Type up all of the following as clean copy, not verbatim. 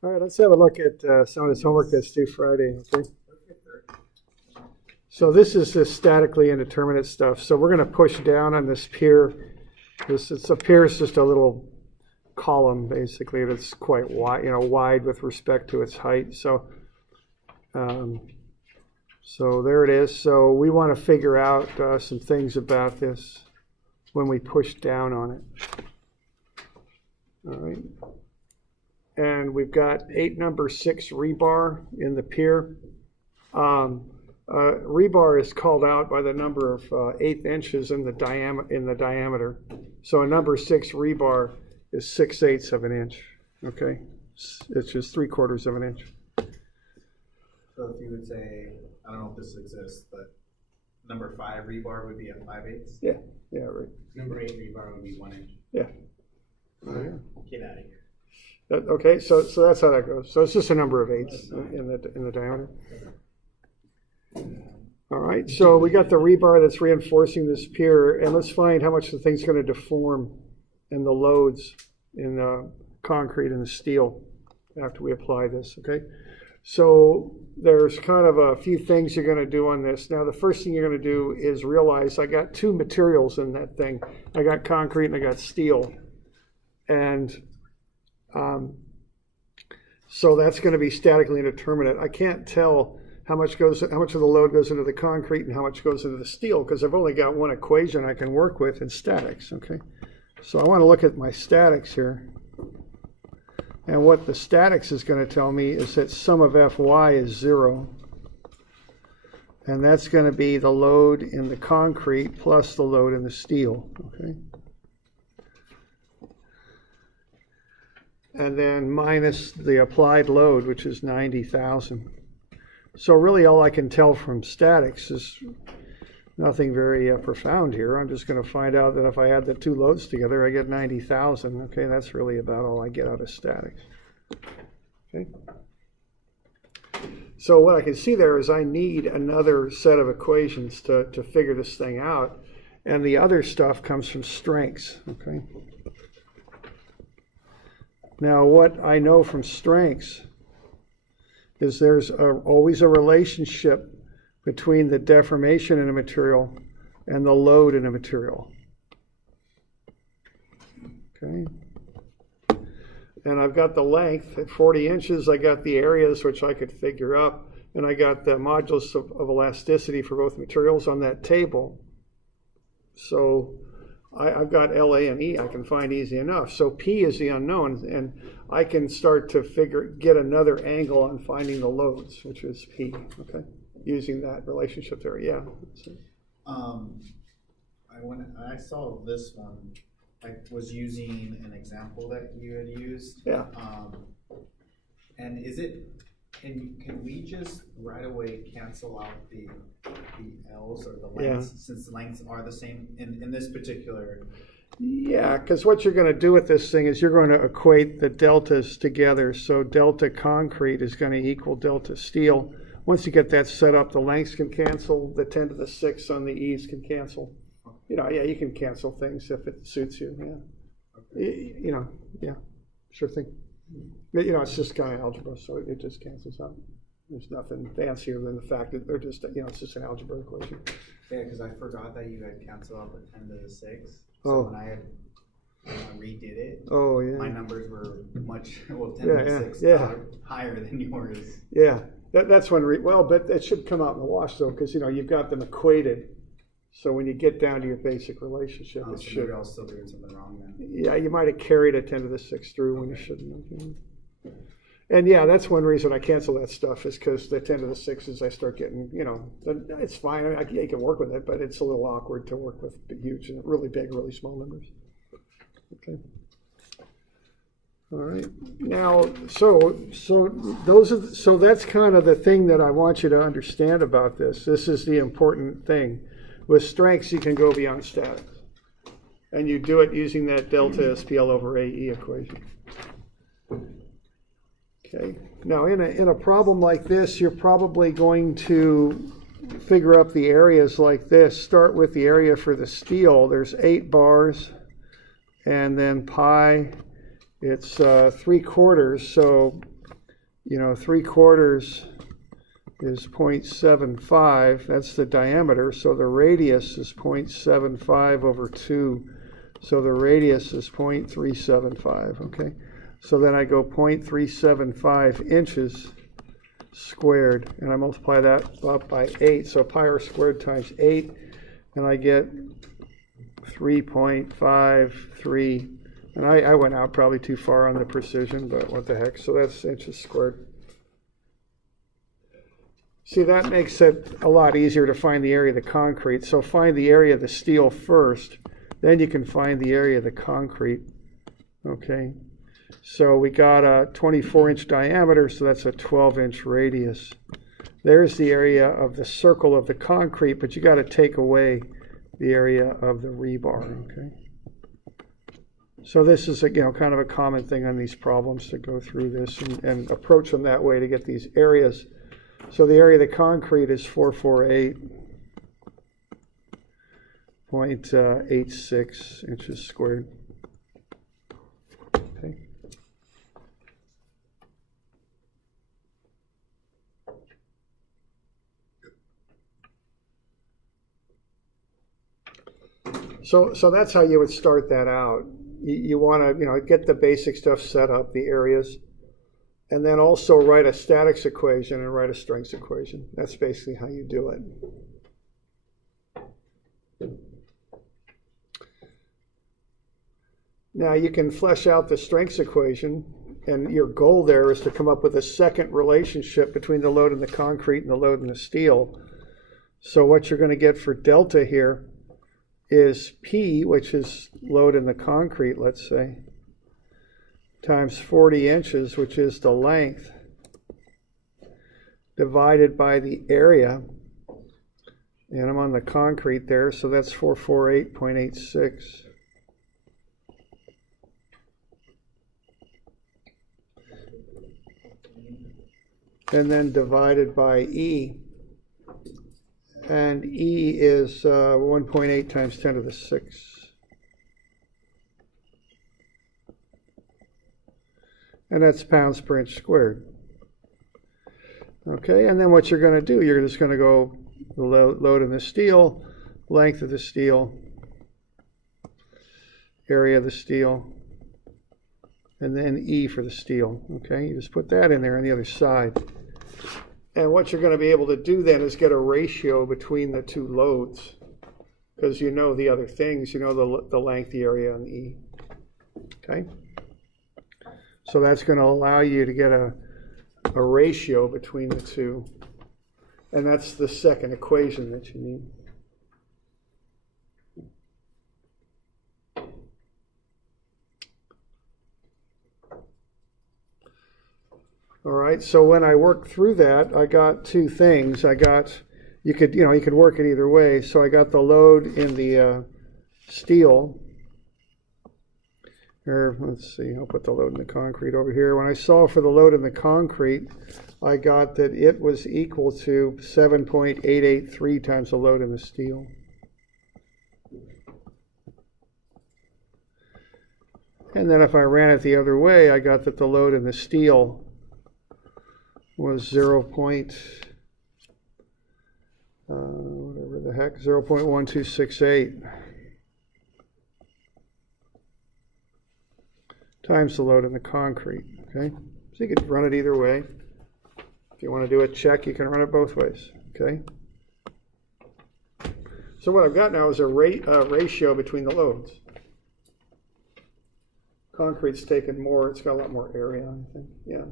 All right, let's have a look at some of this homework that's due Friday. Okay. So this is the statically indeterminate stuff. So we're going to push down on this pier. A pier is just a little column basically that's quite wide, wide with respect to its height. So there it is. So we want to figure out some things about this when we push down on it. All right. And we've got number 6 rebar in the pier. Rebar is called out by the number of 1/8 inches in the diameter. So a number 6 rebar is 6/8 of an inch. Okay, it's just 3/4 of an inch. So if you would say, I don't know if this exists, but number 5 rebar would be a 5/8. Yeah, right. Number 8 rebar would be 1 inch. Yeah. Get out of here. Okay, so that's how that goes. So it's just a number of 8s in the diameter. All right, so we got the rebar that's reinforcing this pier, and let's find how much the thing's going to deform and the loads in the concrete and the steel after we apply this, okay? So there's kind of a few things you're going to do on this. Now, the first thing you're going to do is realize I got 2 materials in that thing. I got concrete and I got steel. And so that's going to be statically indeterminate. I can't tell how much of the load goes into the concrete and how much goes into the steel because I've only got one equation I can work with in statics, okay? So I want to look at my statics here. And what the statics is going to tell me is that sum of Fy is 0. And that's going to be the load in the concrete plus the load in the steel, okay? And then minus the applied load, which is 90,000. So really all I can tell from statics is nothing very profound here. I'm just going to find out that if I add the 2 loads together, I get 90,000. Okay, that's really about all I get out of statics. Okay. So what I can see there is I need another set of equations to figure this thing out. And the other stuff comes from strengths. Okay. Now what I know from strengths is there's always a relationship between the deformation in a material and the load in a material. Okay. And I've got the length at 40 inches. I got the areas, which I could figure up. And I got the modulus of elasticity for both materials on that table. So I've got LA and E I can find easy enough. So P is the unknown, and I can start to get another angle on finding the loads, which is P, okay? Using that relationship there, yeah. When I saw this one, I was using an example that you had used. Yeah. And can we just right away cancel out the L's or the lengths, since the lengths are the same in this particular? Yeah, because what you're going to do with this thing is you're going to equate the deltas together. So delta concrete is going to equal delta steel. Once you get that set up, the lengths can cancel. The 10 to the 6 on the E's can cancel. You can cancel things if it suits you. Yeah. Okay. Sure thing. It's just kind of algebra, so it just cancels out. There's nothing fancier than the fact that they're just, it's just an algebra equation. Yeah, because I forgot that you had canceled out the 10 to the 6. So when I redid it, my numbers were 10 to the 6 higher than yours. Yeah, that's when, but it should come out in the wash though, because you've got them equated. So when you get down to your basic relationship, it should. Maybe I was still doing something wrong then. Yeah, you might have carried a 10 to the 6 through when you shouldn't. And that's one reason I cancel that stuff is because the 10 to the 6s I start getting, it's fine. I can work with it, but it's a little awkward to work with huge and really big, really small numbers. Okay. All right. Now, so that's kind of the thing that I want you to understand about this. This is the important thing. With strengths, you can go beyond statics. And you do it using that delta SPL over AE equation. Okay. Now, in a problem like this, you're probably going to figure up the areas like this. Start with the area for the steel. There's 8 bars, and then pi, it's 3/4. So 3/4 is 0.75. That's the diameter. So the radius is 0.75 over 2. So the radius is 0.375, okay? So then I go 0.375 inches squared, and I multiply that up by 8. So pi r squared times 8, and I get 3.53. And I went out probably too far on the precision, but what the heck. So that's inches squared. See, that makes it a lot easier to find the area of the concrete. So find the area of the steel first, then you can find the area of the concrete. Okay, so we got a 24-inch diameter, so that's a 12-inch radius. There's the area of the circle of the concrete, but you got to take away the area of the rebar. Okay, so this is kind of a common thing on these problems, to go through this and approach them that way to get these areas. So the area of the concrete is 448.86 inches squared. Okay. So that's how you would start that out. You want to get the basic stuff set up, the areas. And then also write a statics equation and write a strengths equation. That's basically how you do it. Now you can flesh out the strengths equation, and your goal there is to come up with a second relationship between the load in the concrete and the load in the steel. So what you're going to get for delta here is P, which is load in the concrete, let's say, times 40 inches, which is the length, divided by the area. And I'm on the concrete there, so that's 448.86. And then divided by E. And E is 1.8 times 10 to the 6. And that's pounds per inch squared. Okay, and then what you're going to do, you're just going to go the load in the steel, length of the steel, area of the steel, and then E for the steel. Okay, you just put that in there on the other side. And what you're going to be able to do then is get a ratio between the two loads, because you know the other things, you know the length, the area, and the E. Okay? So that's going to allow you to get a ratio between the two. And that's the second equation that you need. All right, so when I worked through that, I got two things. You could work it either way. So I got the load in the steel. Or let's see, I'll put the load in the concrete over here. When I solved for the load in the concrete, I got that it was equal to 7.883 times the load in the steel. And then if I ran it the other way, I got that the load in the steel was 0.1268 times the load in the concrete. Okay, so you could run it either way. If you want to do a check, you can run it both ways. Okay. So what I've got now is a ratio between the loads. Concrete's taken more; it's got a lot more area, I think. Yeah.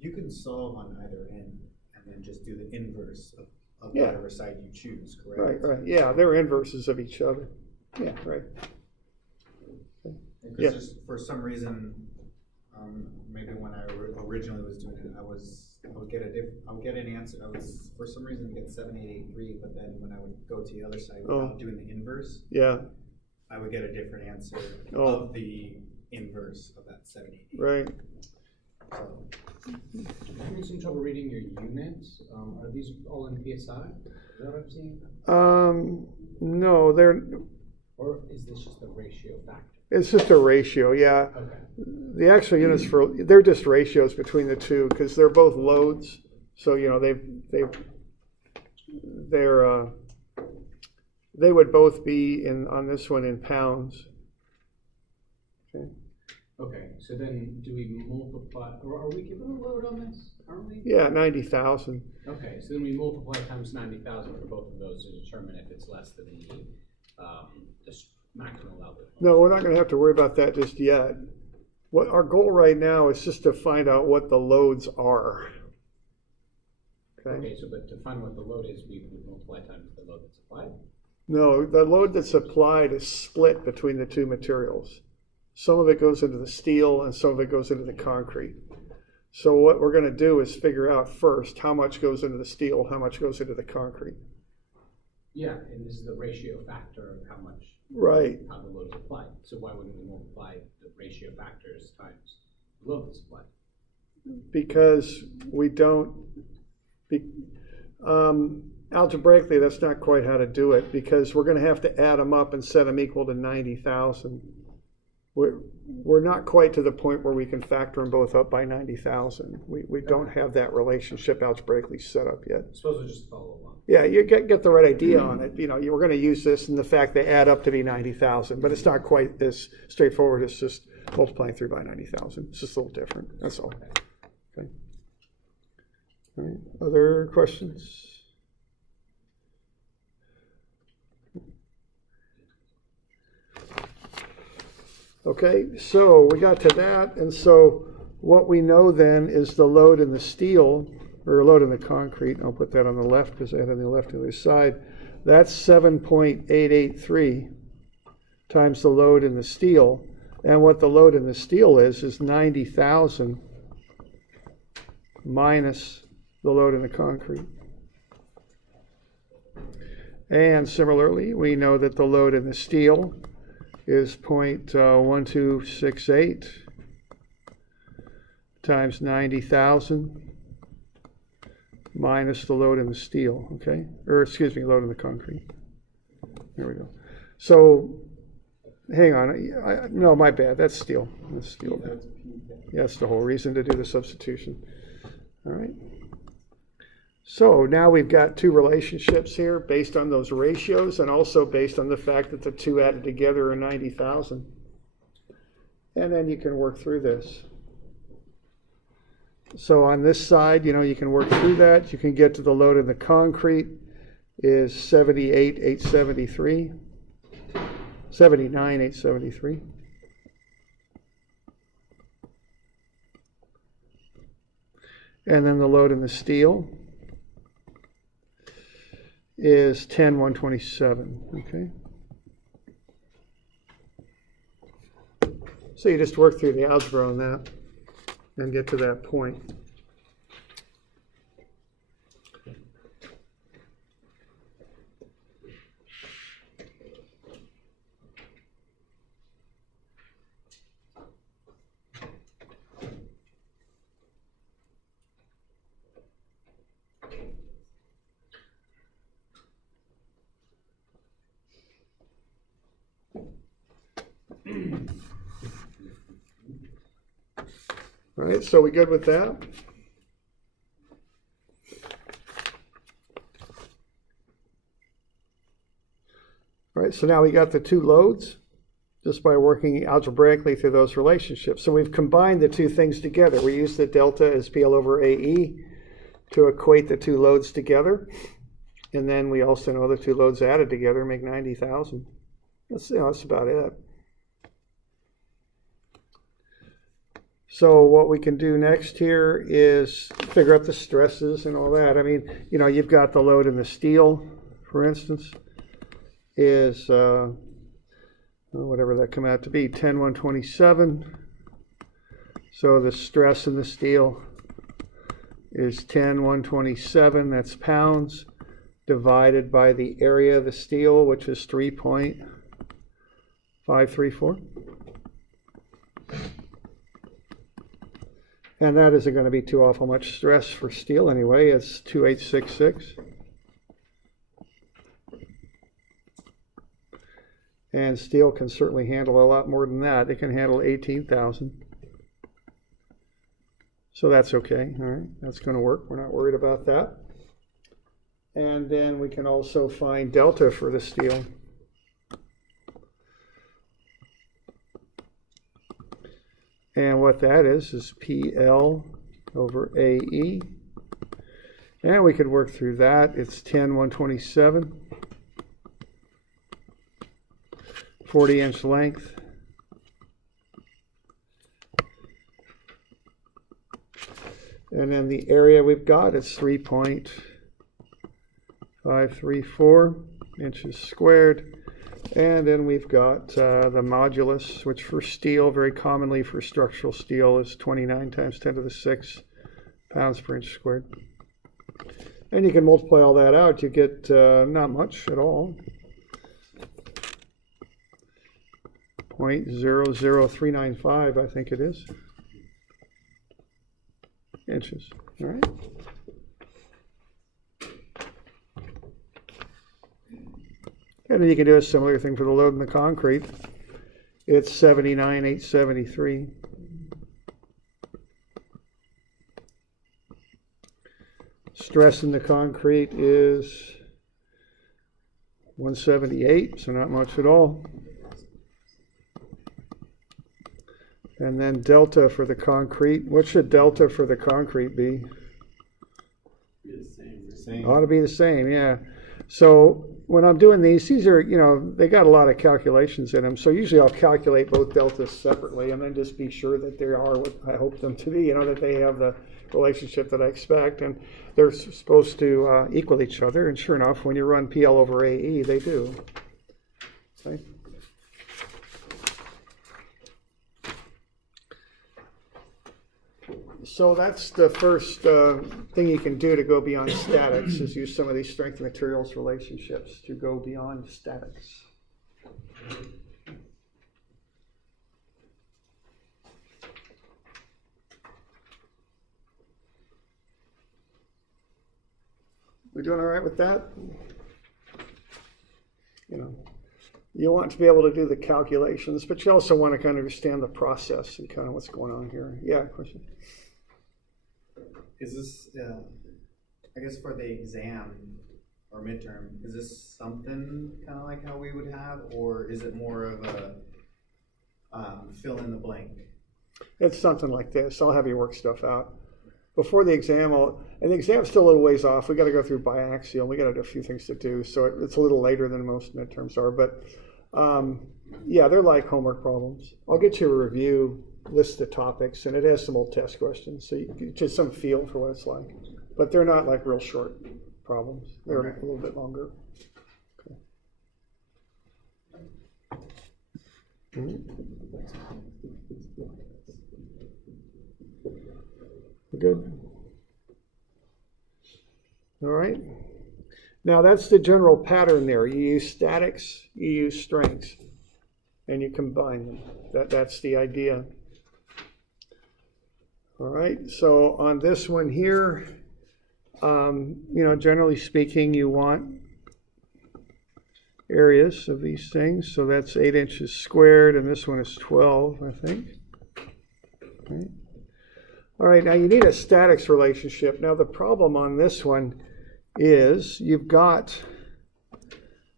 You can solve on either end and then just do the inverse of whatever side you choose, correct? Right. Yeah, they're inverses of each other. Yeah, right. Because just for some reason, maybe when I originally was doing it, I would get an answer. I was for some reason get 7883, but then when I would go to the other side without doing the inverse, I would get a different answer of the inverse of that 7883. Right. So, I'm having some trouble reading your units. Are these all in PSI? Is that what I'm seeing? No, they're. Or is this just the ratio factor? It's just a ratio, yeah. Okay. The actual units they're just ratios between the two because they're both loads. So, they would both be on this one in pounds. Okay. Okay, so then do we multiply, or are we given a load on this, aren't we? Yeah, 90,000. Okay, so then we multiply times 90,000 for both of those to determine if it's less than the maximum allowable. No, we're not going to have to worry about that just yet. What our goal right now is just to find out what the loads are. Okay, so but to find what the load is, we would multiply times the load that's applied? No, the load that's applied is split between the two materials. Some of it goes into the steel and some of it goes into the concrete. So what we're going to do is figure out first how much goes into the steel, how much goes into the concrete. Yeah, and this is the ratio factor of how much, Right. how the load is applied. So why wouldn't we multiply the ratio factors times the load that's applied? Because we don't, algebraically, that's not quite how to do it because we're going to have to add them up and set them equal to 90,000. We're not quite to the point where we can factor them both up by 90,000. We don't have that relationship algebraically set up yet. I suppose we'll just follow along. Yeah, you get the right idea on it. You were going to use this and the fact they add up to be 90,000, but it's not quite as straightforward as just multiplying through by 90,000. It's just a little different. That's all. Okay. All right. Other questions? Okay, so we got to that, and so what we know then is the load in the steel, or load in the concrete. I'll put that on the left because I had on the left other side. That's 7.883 times the load in the steel, and what the load in the steel is 90,000 minus the load in the concrete. And similarly, we know that the load in the steel is 0.1268 times 90,000 minus the load in the steel, okay? Or excuse me, load in the concrete. There we go. So, hang on. No, my bad. That's steel. That's steel. Yeah, that's the whole reason to do the substitution. All right. So now we've got two relationships here based on those ratios and also based on the fact that the two added together are 90,000. And then you can work through this. So on this side, you can work through that. You can get to the load in the concrete is 78,873. 79,873. And then the load in the steel is 10,127, okay? So you just work through the algebra on that and get to that point. All right, so we good with that? All right, so now we got the two loads just by working algebraically through those relationships. So we've combined the two things together. We use the delta as PL over AE to equate the two loads together. And then we also know the two loads added together make 90,000. That's about it. So what we can do next here is figure out the stresses and all that. I mean, you've got the load in the steel, for instance, is whatever that come out to be, 10,127. So the stress in the steel is 10,127, that's pounds, divided by the area of the steel, which is 3.534. And that isn't going to be too awful much stress for steel anyway. It's 2,866. And steel can certainly handle a lot more than that. It can handle 18,000. So that's okay, all right, that's going to work. We're not worried about that. And then we can also find delta for the steel. And what that is PL over AE. And we could work through that. It's 10/127, 40-inch length. And then the area we've got is 3.534 inches squared. And then we've got the modulus, which for steel, very commonly for structural steel, is 29 times 10 to the 6 pounds per inch squared. And you can multiply all that out, you get not much at all. 0.00395, I think it is, inches. All right. And then you can do a similar thing for the load in the concrete. It's 79,873. Stress in the concrete is 178, so not much at all. And then delta for the concrete. What should delta for the concrete be? The same. Ought to be the same, yeah. So when I'm doing these are, they got a lot of calculations in them. So usually I'll calculate both deltas separately and then just be sure that they are what I hope them to be, that they have the relationship that I expect. And they're supposed to equal each other. And sure enough, when you run PL over AE, they do. Okay. So that's the first thing you can do to go beyond statics, is use some of these strength materials relationships to go beyond statics. We doing all right with that? You want to be able to do the calculations, but you also want to kind of understand the process and kind of what's going on here. Yeah, question? Is this, I guess for the exam or midterm, is this something kind of like how we would have, or is it more of a fill in the blank? It's something like this. I'll have you work stuff out. Before the exam, and the exam's still a little ways off. We got to go through biaxial. We got to do a few things to do, so it's a little later than most midterms are. But yeah, they're like homework problems. I'll get you a review, list the topics, and it has some old test questions, so you get just some feel for what it's like. But they're not like real short problems. They're a little bit longer. Okay. Good. All right. Now that's the general pattern there. You use statics, you use strengths, and you combine them. That's the idea. All right. So on this one here, generally speaking, you want areas of these things. So that's 8 inches squared, and this one is 12, I think. Okay. All right, now you need a statics relationship. Now the problem on this one is you've got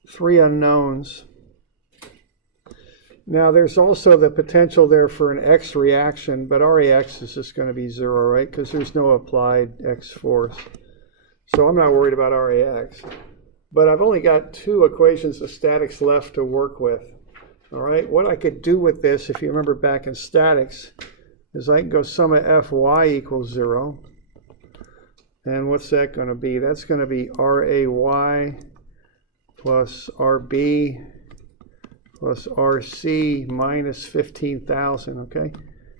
3 unknowns. Now there's also the potential there for an X reaction, but RAX is just going to be 0, right? Because there's no applied X force. So I'm not worried about RAX. But I've only got 2 equations of statics left to work with. All right, what I could do with this, if you remember back in statics, is I can go sum of Fy equals 0. And what's that going to be? That's going to be RAY plus RB plus RC minus 15,000, okay?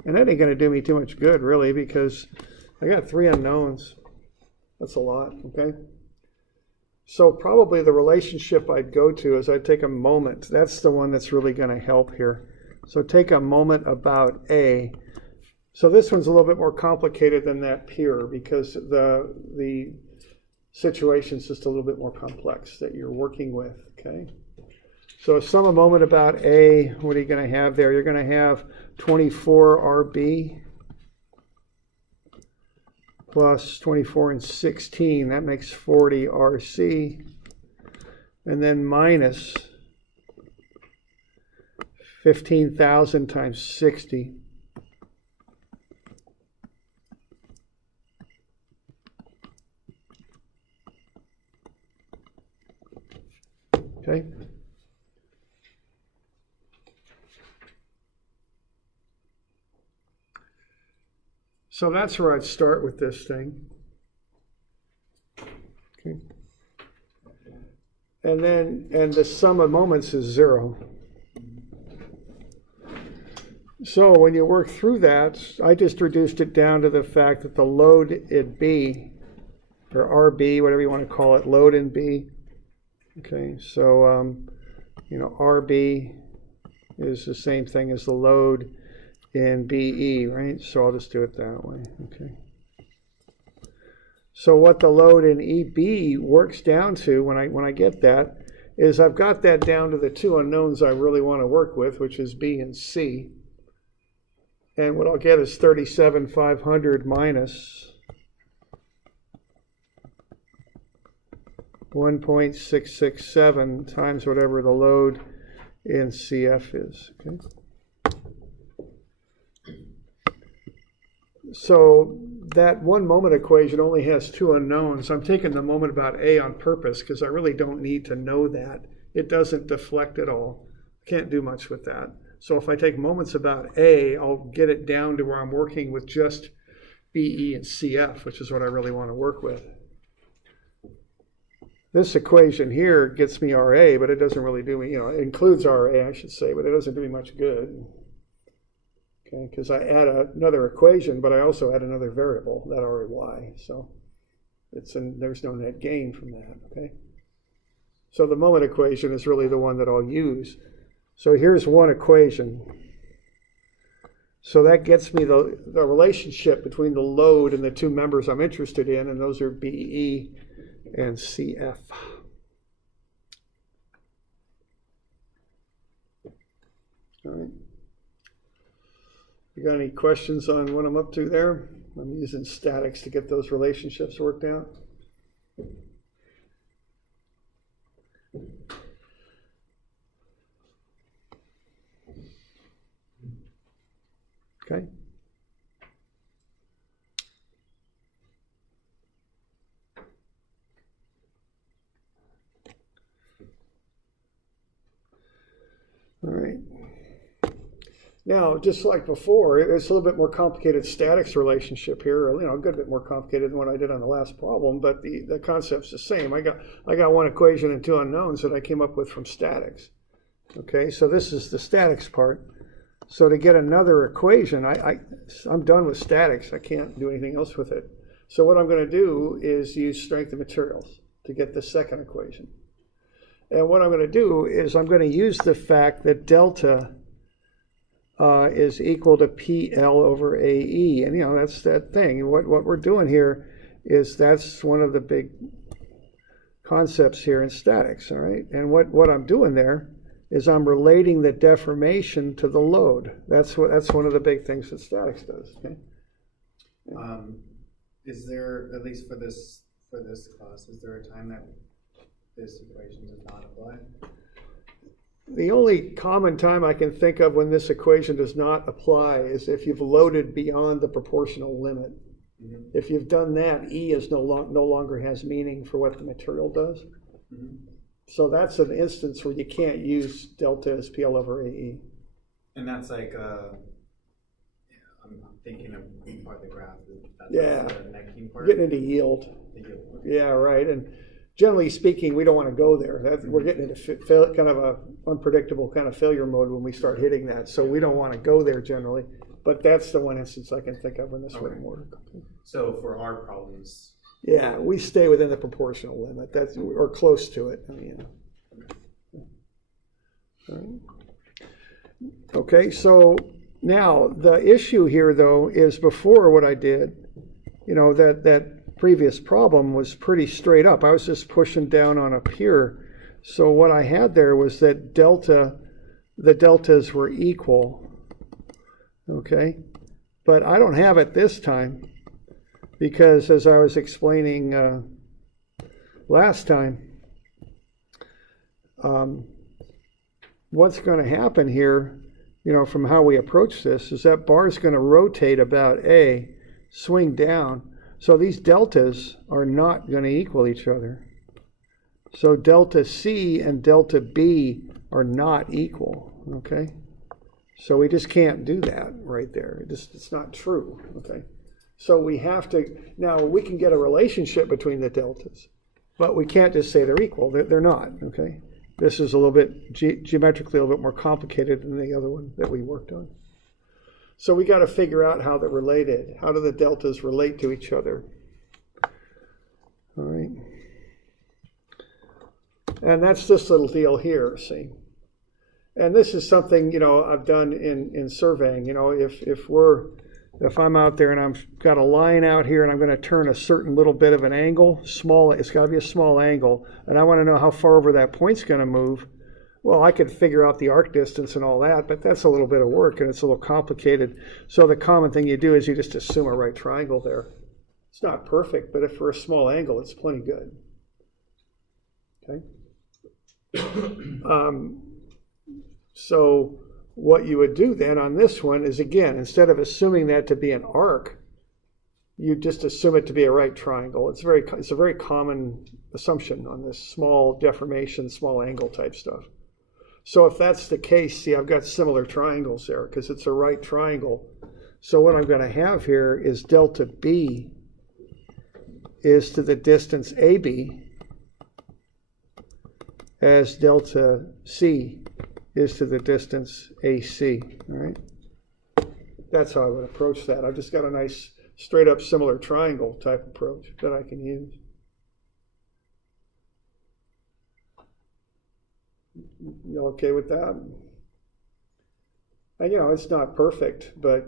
And that ain't going to do me too much good, really, because I got 3 unknowns. That's a lot, okay? So probably the relationship I'd go to is I'd take a moment. That's the one that's really going to help here. So take a moment about A. So this one's a little bit more complicated than that peer because the situation's just a little bit more complex that you're working with, okay? So sum a moment about A, what are you going to have there? You're going to have 24 RB plus 24 and 16. That makes 40 RC. And then minus 15,000 times 60. Okay. So that's where I'd start with this thing. Okay. And the sum of moments is 0. So when you work through that, I just reduced it down to the fact that the load in B, or RB, whatever you want to call it, load in B. Okay, so, RB is the same thing as the load in BE, right? So I'll just do it that way, okay. So what the load in EB works down to, when I get that, is I've got that down to the two unknowns I really want to work with, which is B and C. And what I'll get is 37,500 minus 1.667 times whatever the load in CF is. Okay. So that one moment equation only has two unknowns. I'm taking the moment about A on purpose because I really don't need to know that. It doesn't deflect at all. Can't do much with that. So if I take moments about A, I'll get it down to where I'm working with just BE and CF, which is what I really want to work with. This equation here gets me RA, but it doesn't really do me, it includes RA, I should say, but it doesn't do me much good. Okay, because I add another equation, but I also add another variable, that RAY. So there's no net gain from that, okay? So the moment equation is really the one that I'll use. So here's one equation. So that gets me the relationship between the load and the two members I'm interested in, and those are BE and CF. All right. You got any questions on what I'm up to there? I'm using statics to get those relationships worked out. Okay. All right. Now, just like before, it's a little bit more complicated statics relationship here, a good bit more complicated than what I did on the last problem, but the concept's the same. I got one equation and two unknowns that I came up with from statics. Okay, so this is the statics part. So to get another equation, I'm done with statics. I can't do anything else with it. So what I'm going to do is use strength of materials to get the second equation. And what I'm going to do is I'm going to use the fact that delta is equal to PL over AE. And, that's that thing. And what we're doing here is that's one of the big concepts here in statics, all right? And what I'm doing there is I'm relating the deformation to the load. That's one of the big things that statics does. Okay? Is there, at least for this class, is there a time that this equation does not apply? The only common time I can think of when this equation does not apply is if you've loaded beyond the proportional limit. Mm-hmm. If you've done that, E is no longer has meaning for what the material does. Mm-hmm. So that's an instance where you can't use delta as PL over AE. And that's like, I'm thinking of part of the graph. That's the necking part. Getting into yield. Yeah, right. And generally speaking, we don't want to go there. We're getting into kind of a unpredictable kind of failure mode when we start hitting that. So we don't want to go there generally. But that's the one instance I can think of when this wouldn't work. So for our problems, yeah, we stay within the proportional limit. Or close to it. Okay, so now the issue here, though, is before what I did, that previous problem was pretty straight up. I was just pushing down on up here So what I had there was that the deltas were equal, okay? But I don't have it this time because, as I was explaining last time, what's going to happen here, from how we approach this, is that bar is going to rotate about A, swing down. So these deltas are not going to equal each other. So delta C and delta B are not equal, okay? So we just can't do that right there. It's not true, okay? So we have to, now we can get a relationship between the deltas, but we can't just say they're equal. They're not, okay? This is a little bit geometrically a little bit more complicated than the other one that we worked on. So we got to figure out how they're related. How do the deltas relate to each other? All right. And that's this little deal here, see? And this is something, I've done in surveying. If I'm out there and I've got a line out here and I'm going to turn a certain little bit of an angle, it's got to be a small angle, and I want to know how far over that point's going to move, well, I could figure out the arc distance and all that, but that's a little bit of work and it's a little complicated. So the common thing you do is you just assume a right triangle there. It's not perfect, but if for a small angle, it's plenty good. Okay? So what you would do then on this one is, again, instead of assuming that to be an arc, you just assume it to be a right triangle. It's a very common assumption on this small deformation, small angle type stuff. So if that's the case, see, I've got similar triangles there because it's a right triangle. So what I'm going to have here is delta B is to the distance AB as delta C is to the distance AC, all right? That's how I would approach that. I've just got a nice straight up similar triangle type approach that I can use. You okay with that? And, it's not perfect, but,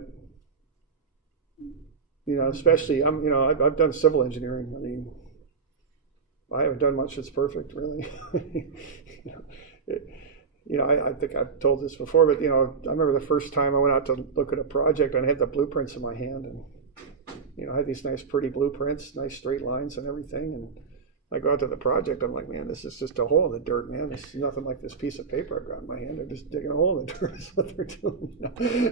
especially, I've done civil engineering. I mean, I haven't done much that's perfect, really. I think I've told this before, but, I remember the first time I went out to look at a project and I had the blueprints in my hand, and, I had these nice pretty blueprints, nice straight lines and everything, and I go out to the project, I'm like, man, this is just a hole in the dirt, man. This is nothing like this piece of paper I've got in my hand. They're just digging a hole in the dirt. That's what they're doing.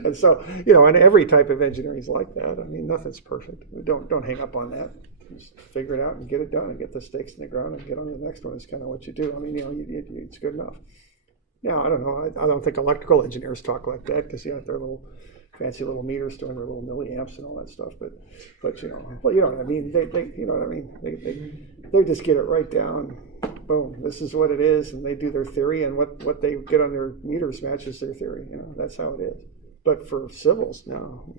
And so, and every type of engineering is like that. I mean, nothing's perfect. Don't hang up on that. Just figure it out and get it done and get the stakes in the ground and get on to the next one. It's kind of what you do. I mean, it's good enough. Now, I don't know. I don't think electrical engineers talk like that because, they're little fancy little meters doing their little milliamps and all that stuff. But well, you know what I mean. They just get it right down. Boom. This is what it is, and they do their theory, and what they get on their meters matches their theory. That's how it is. But for civils, no.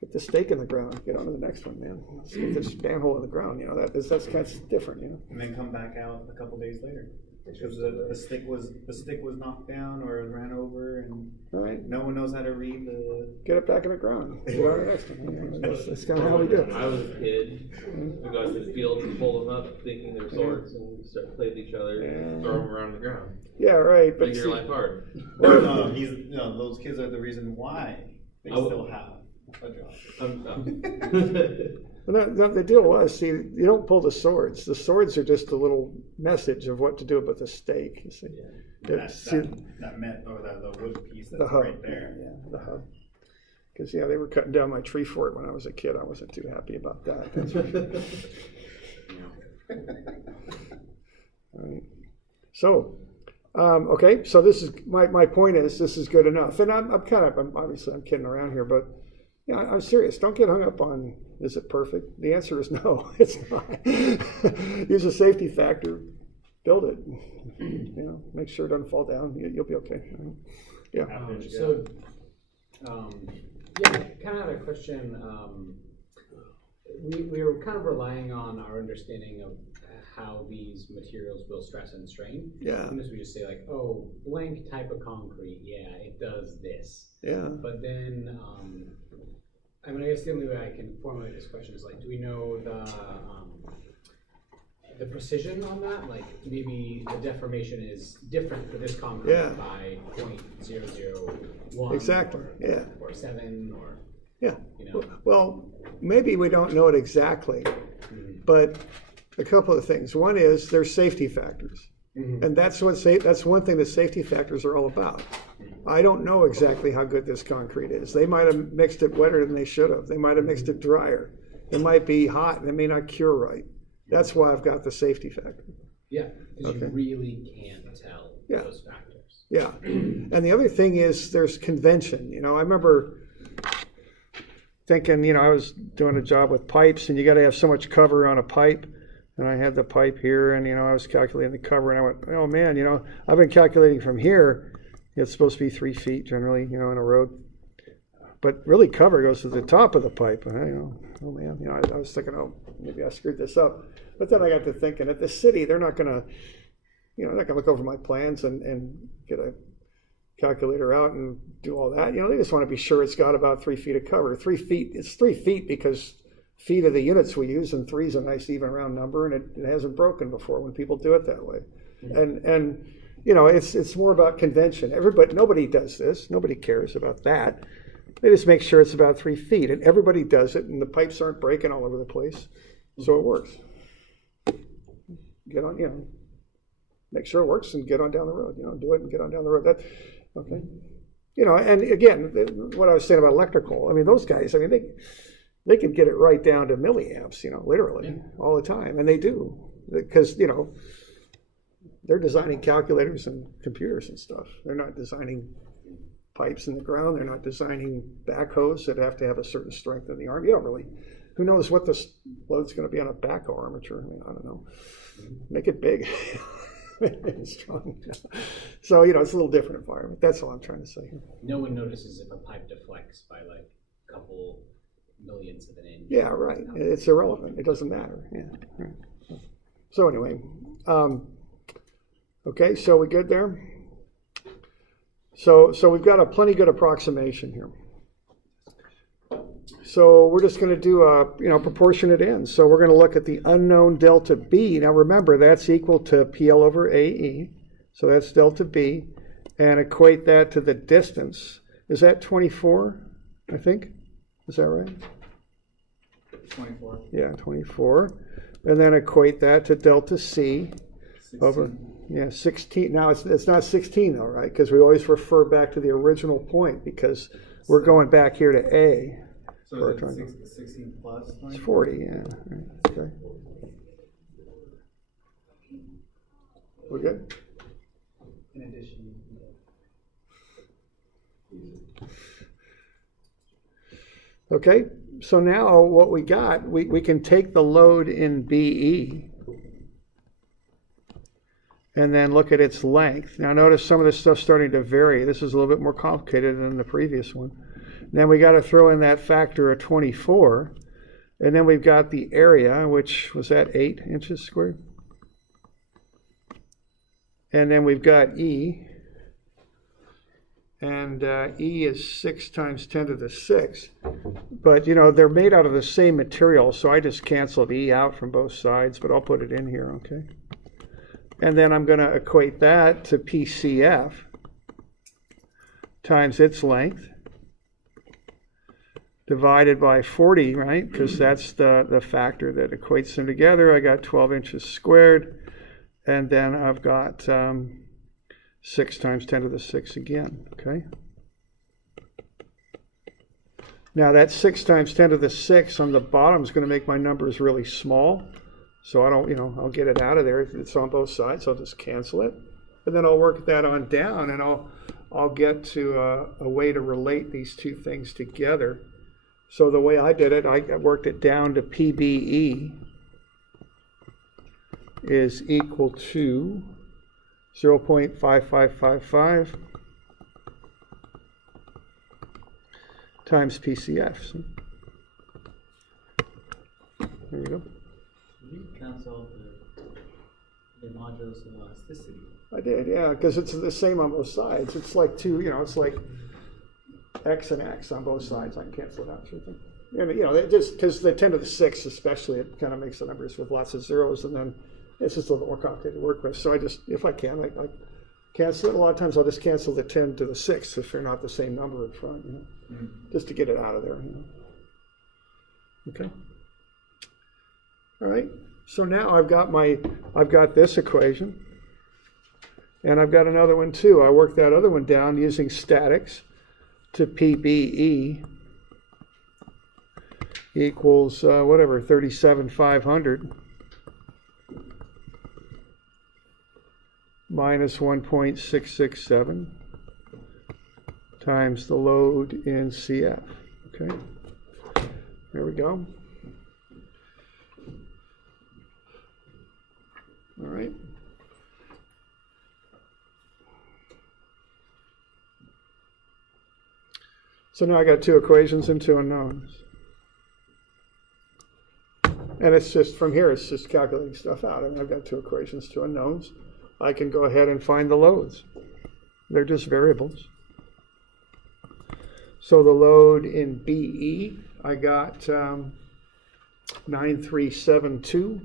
Get the stake in the ground. Get on to the next one, man. Let's get this manhole in the ground. That's kind of different. And then come back out a couple days later. Because the stick was knocked down or ran over, and right. No one knows how to read the. Get it back in the ground. Get on to the next one. That's kind of how we do it. I was a kid. We go out to the field and pull them up, thinking they're swords, and start to play with each other, and throw them around the ground. Yeah, right. But make your life hard. No, those kids are the reason why they still have a job. The deal was, see, you don't pull the swords. The swords are just a little message of what to do with the stake. You see, that meant, or the wood piece that's right there. Yeah, the hub. Because they were cutting down my tree fort when I was a kid. I wasn't too happy about that. That's for sure. All right. So, okay. So this is my point is this is good enough, and I'm obviously I'm kidding around here, but. Yeah, I'm serious. Don't get hung up on, is it perfect? The answer is no, it's not. Use a safety factor, build it. Make sure it doesn't fall down. You'll be okay. Yeah. Kind of had a question. We were kind of relying on our understanding of how these materials will stress and strain. Yeah. Sometimes we just say like, oh, blank type of concrete, yeah, it does this. Yeah. But then, I guess the only way I can formulate this question is like, do we know the precision on that, like maybe the deformation is different for this concrete Yeah. by 0.001. Exactly, yeah. Or 7, or, Yeah. you know. Well, maybe we don't know it exactly, but a couple of things. One is there's safety factors. And that's one thing that safety factors are all about. I don't know exactly how good this concrete is. They might have mixed it wetter than they should have. They might have mixed it drier. It might be hot and it may not cure right. That's why I've got the safety factor. Yeah, because Okay. you really can't tell Yeah. those factors. Yeah. And the other thing is there's convention. You know, I remember thinking, you know, I was doing a job with pipes and you got to have so much cover on a pipe. And I had the pipe here and, you know, I was calculating the cover and I went, oh man, you know, I've been calculating from here. It's supposed to be 3 feet generally, you know, in a road. But really cover goes to the top of the pipe. And I, you know, oh man, you know, I was thinking, oh, maybe I screwed this up. But then I got to thinking, at the city, they're not going to, you know, they're not going to look over my plans and get a calculator out and do all that. You know, they just want to be sure it's got about 3 feet of cover. 3 feet, it's 3 feet because feet of the units we use, and 3 is a nice even round number, and it hasn't broken before when people do it that way. And you know, it's more about convention. Nobody does this. Nobody cares about that. They just make sure it's about 3 feet, and everybody does it, and the pipes aren't breaking all over the place, so it works. Get on, you know, make sure it works, and get on down the road. You know, do it and get on down the road. That, okay. You know, and again, what I was saying about electrical. I mean, those guys. I mean, they can get it right down to milliamps. You know, literally all the time, and they do because you know they're designing calculators and computers and stuff. They're not designing pipes in the ground. They're not designing backhoes that have to have a certain strength in the arm. You don't really, who knows what the load's going to be on a backhoe armature? I mean, I don't know. Make it big. Make it strong. So, you know, it's a little different environment. That's all I'm trying to say here. No one notices if a pipe deflects by like a couple millionths of an inch. Yeah, right. It's irrelevant. It doesn't matter. Yeah. Right. So anyway, okay, so we good there? So we've got a plenty good approximation here. So we're just going to do a proportionate ends. So we're going to look at the unknown delta B. Now remember, that's equal to PL over AE. So that's delta B. And equate that to the distance. Is that 24, I think? Is that right? 24. Yeah, 24. And then equate that to delta C 16. over, 16. Now it's not 16 though, right? Because we always refer back to the original point because we're going back here to A. So is it 16 plus 24? It's 40, yeah. Right. Okay. We're good? In addition. Okay, so now what we got, we can take the load in BE and then look at its length. Now notice some of this stuff's starting to vary. This is a little bit more complicated than the previous one. Then we got to throw in that factor of 24. And then we've got the area, which was that 8 inches squared. And then we've got E. And E is 6 times 10 to the 6. But, you know, they're made out of the same material, so I just canceled E out from both sides, but I'll put it in here, okay? And then I'm going to equate that to PCF times its length divided by 40, right? Because that's the factor that equates them together. I got 12 inches squared. And then I've got 6 times 10 to the 6 again, okay? Now that 6 times 10 to the 6 on the bottom is going to make my numbers really small. So I don't, I'll get it out of there. It's on both sides, so I'll just cancel it. And then I'll work that on down, and I'll get to a way to relate these two things together. So the way I did it, I worked it down to PBE is equal to 0.5555 times PCF. See? There you go. You cancel the modulus of elasticity. I did, yeah, because it's the same on both sides. It's like it's like X and X on both sides. I can cancel it out, sure thing. And, just because the 10 to the 6 especially, it kind of makes the numbers with lots of zeros, and then It's just a little more complicated to work with. So I just, if I can, I cancel it. A lot of times I'll just cancel the 10 to the 6 if they're not the same number in front, you know, just to get it out of there, you know. Okay. All right. So now I've got this equation, and I've got another one too. I worked that other one down using statics to PBE equals whatever, 37,500 minus 1.667 times the load in CF. Okay, there we go. All right. So now I got two equations and two unknowns. And it's just, from here, it's just calculating stuff out. I mean, I've got two equations, two unknowns. I can go ahead and find the loads. They're just variables. So the load in BE, I got 9372.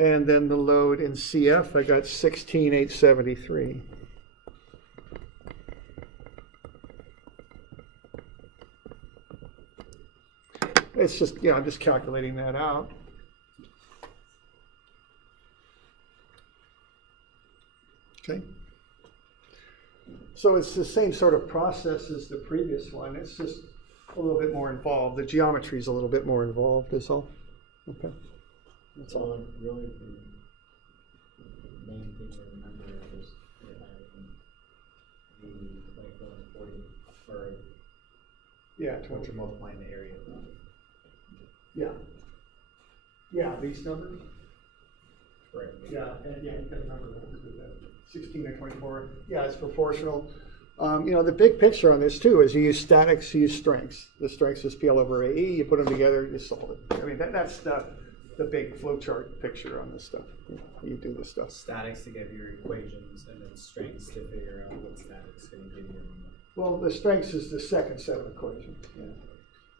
And then the load in CF, I got 16,873. It's just, I'm just calculating that out. Okay. So it's the same sort of process as the previous one. It's just a little bit more involved. The geometry is a little bit more involved, is all. Okay. That's all. So really the main thing to remember is that the 24 and 40 are what you're multiplying the area of. Yeah. Yeah, these numbers? Right. Yeah, and you got to remember that 16 and 24. Yeah, it's proportional. The big picture on this too is you use statics, you use strengths. The strengths is PL over AE, you put them together, you solve it. I mean, that's the big flowchart picture on this stuff. You do this stuff. Statics to get your equations, and then strengths to figure out what statics is going to give you. Well, the strengths is the second set of equations. Yeah.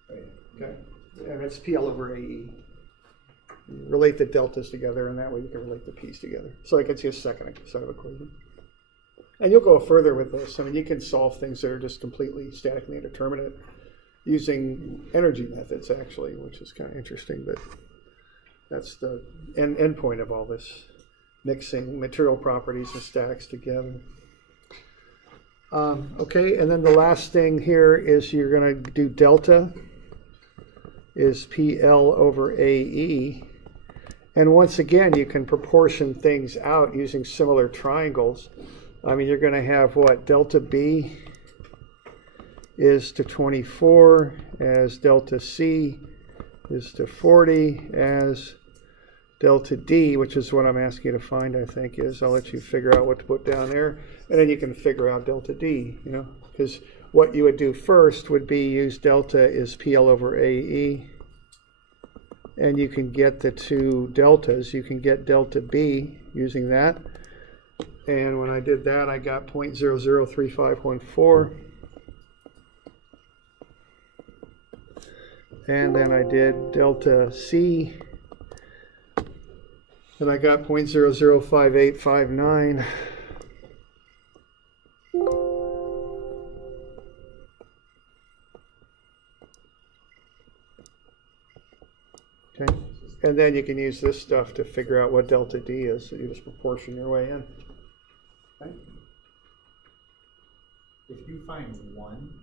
Right. Okay. And it's PL over AE. You relate the deltas together, and that way you can relate the P's together. So it gets you a second set of equations. And you'll go further with this. I mean, you can solve things that are just completely statically indeterminate using energy methods, actually, which is kind of interesting. But that's the end point of all this, mixing material properties and statics together. Okay, and then the last thing here is you're going to do delta is PL over AE. And once again, you can proportion things out using similar triangles. I mean, you're going to have what? Delta B is to 24, as delta C is to 40, as delta D, which is what I'm asking you to find, I think, is. I'll let you figure out what to put down there. And then you can figure out delta D, because what you would do first would be use delta is PL over AE. And you can get the two deltas. You can get delta B using that. And when I did that, I got 0.003514. And then I did delta C, and I got 0.005859. Okay, and then you can use this stuff to figure out what delta D is. So you just proportion your way in. Okay. If you find one,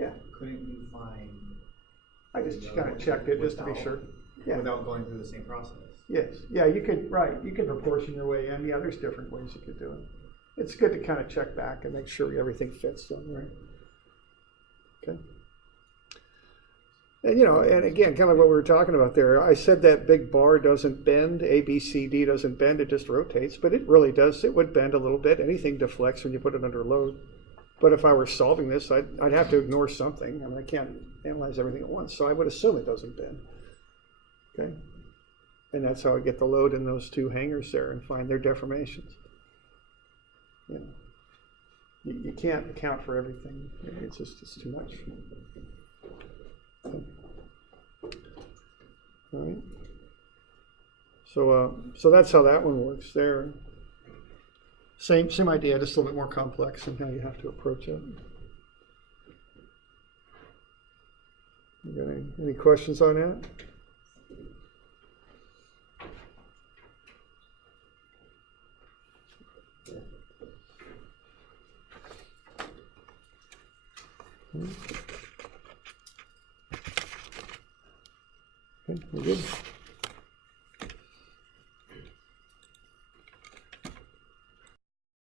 Yeah, couldn't you find? I just kind of checked it just to be sure. Yeah. Without going through the same process. Yes. Yeah, you could, right. You can proportion your way in. Yeah, there's different ways you could do it. It's good to kind of check back and make sure everything fits somewhere. Okay. And, and again, kind of what we were talking about there, I said that big bar doesn't bend, A, B, C, D doesn't bend, it just rotates, but it really does. It would bend a little bit. Anything deflects when you put it under load. But if I were solving this, I'd have to ignore something. I mean, I can't analyze everything at once, so I would assume it doesn't bend. Okay? And that's how I get the load in those two hangers there and find their deformations. You can't account for everything. It's too much. So that's how that one works there. Same idea, just a little bit more complex in how you have to approach it. You got any questions on that? Okay, we're good.